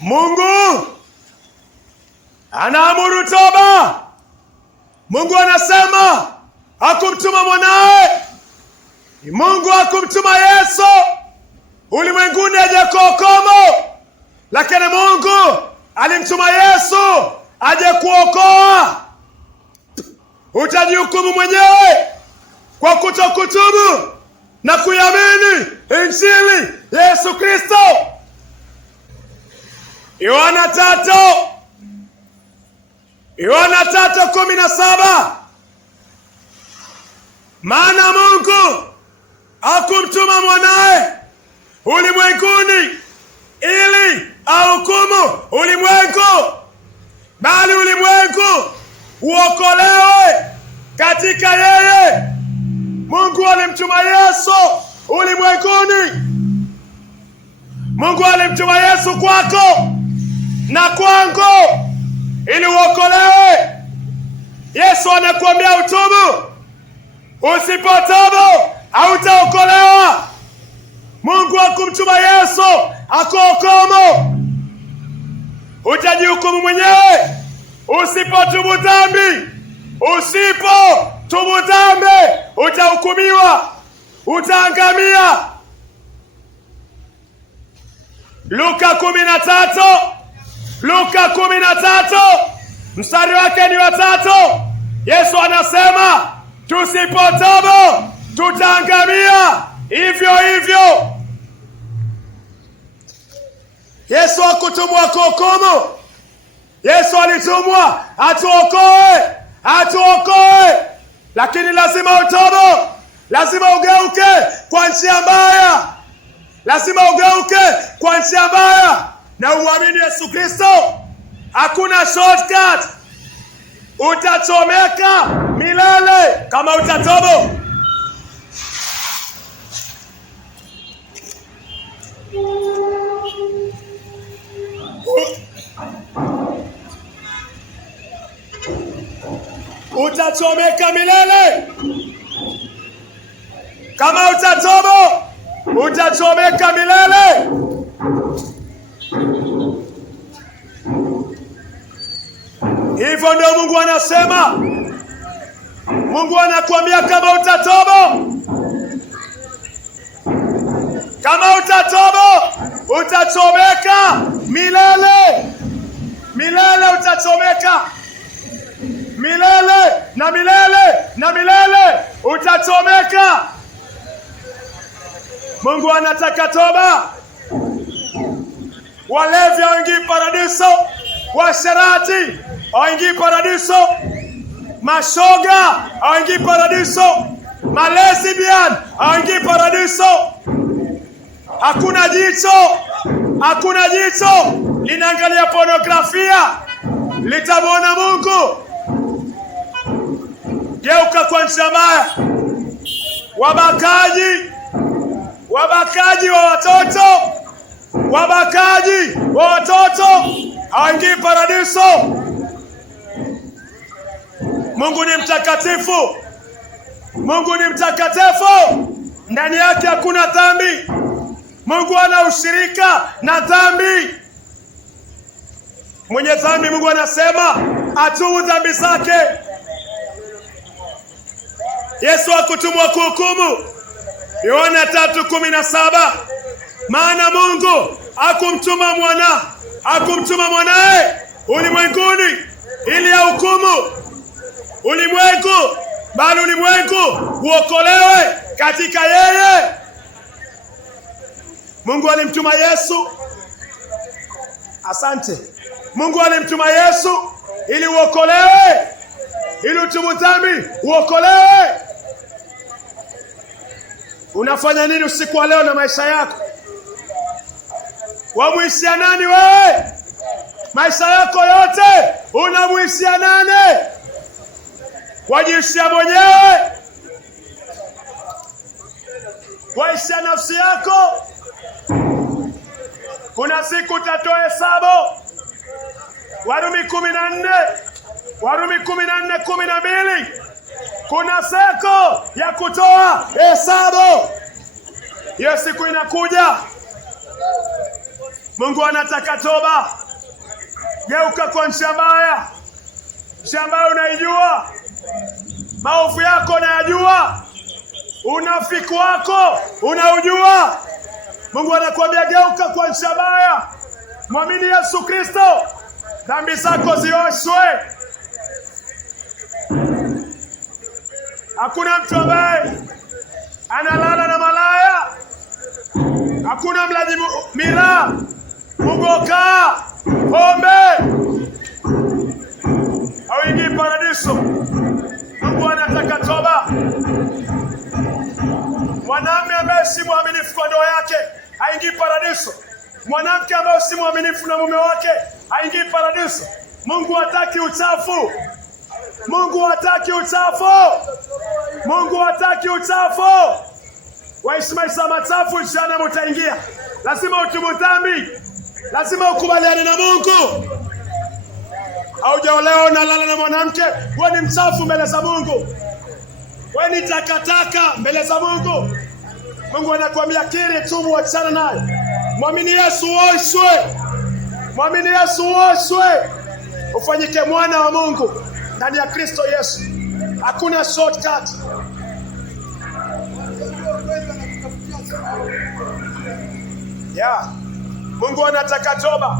Mungu anaamuru toba. Mungu anasema hakumtuma mwanae. Mungu hakumtuma Yesu ulimwenguni aje kuokoa, lakini Mungu alimtuma Yesu aje kuokoa. Utajihukumu mwenyewe kwa kutokutubu na kuiamini Injili ya Yesu Kristo. Yohana 3:17, maana Mungu hakumtuma mwanae ulimwenguni ili ahukumu ulimwengu, bali ulimwengu uokolewe katika yeye. Mungu alimtuma Yesu ulimwenguni. Mungu alimtuma Yesu kwako na kwangu ili uokolewe. Yesu anakuambia utubu. Usipotubu hautaokolewa. Mungu hakumtuma Yesu akuokoe. Utajihukumu mwenyewe usipotubu dhambi. Usipotubu dhambi utahukumiwa, utaangamia. Luka 13 mstari wake ni 3. Yesu anasema tusipotubu tutaangamia hivyo hivyo. Yesu hakutumwa kuhukumu. Yesu alitumwa atuokoe. Lakini lazima utubu. Lazima ugeuke kwa njia mbaya. Lazima ugeuke kwa njia mbaya na uamini Yesu Kristo. Hakuna shortcut. Utachomeka milele kama utatubu. Utachomeka milele kama utatubu. Utachomeka milele. Hivyo ndio Mungu anasema. Mungu anakuambia kama utatubu, utachomeka milele. Milele utachomeka. Milele na milele na milele utachomeka. Mungu anataka toba. Walevi hawaingii paradiso. Washerati hawaingii paradiso. Mashoga hawaingii paradiso. Malesbian hawaingii paradiso. Hakuna jicho linaangalia pornografia litamwona Mungu. Geuka kwa njia mbaya. Wabakaji wa watoto hawaingii paradiso. Mungu ni mtakatifu. Mungu ni mtakatifu. Ndani yake hakuna dhambi. Mungu hana ushirika na dhambi. Mwenye dhambi Mungu anasema atubu dhambi zake. Yesu hakutumwa kuhukumu. Yohana 3:17, maana Mungu hakumtuma mwanae ulimwenguni ili ahukumu ulimwengu, bali ulimwengu uokolewe katika yeye. Mungu alimtuma Yesu. Asante. Mungu alimtuma Yesu ili uokolewe, ili utubu dhambi uokolewe. Unafanya nini usiku wa leo na maisha yako? Wamuishia nani wewe? Maisha yako yote unamuishia nani? Wajiishia mwenyewe? Waishia nafsi yako? Kuna siku utatoa hesabu. Warumi 14:12. Kuna siku ya kutoa hesabu. Hiyo siku inakuja. Mungu anataka toba. Geuka kwa njia mbaya, njia ambayo unaijua. Maovu yako unayajua, unafiki wako unaujua. Mungu anakuambia geuka kwa njia mbaya, mwamini Yesu Kristo, dhambi zako zioshwe. Hakuna mtu ambaye analala na malaya, hakuna mlaji miraa, mugoka, pombe, hauingii paradiso. Mungu anataka toba. Mwanamume ambaye si mwaminifu kwa ndoa yake haingii paradiso. Mwanamke ambaye si mwaminifu na mume wake haingii paradiso. Mungu hataki uchafu. Mungu hataki uchafu. Mungu hataki uchafu. Waishi maisha machafu, jana mtaingia. Lazima utubu dhambi. Lazima ukubaliane na Mungu. Haujaolewa unalala na mwanamke, wewe ni mchafu mbele za Mungu. Wewe ni takataka mbele za Mungu. Mungu anakuambia kiri, tubu, achana naye. Mwamini Yesu uoshwe. Mwamini Yesu uoshwe. Ufanyike mwana wa Mungu ndani ya Kristo Yesu. Hakuna shortcut. Mungu anataka toba.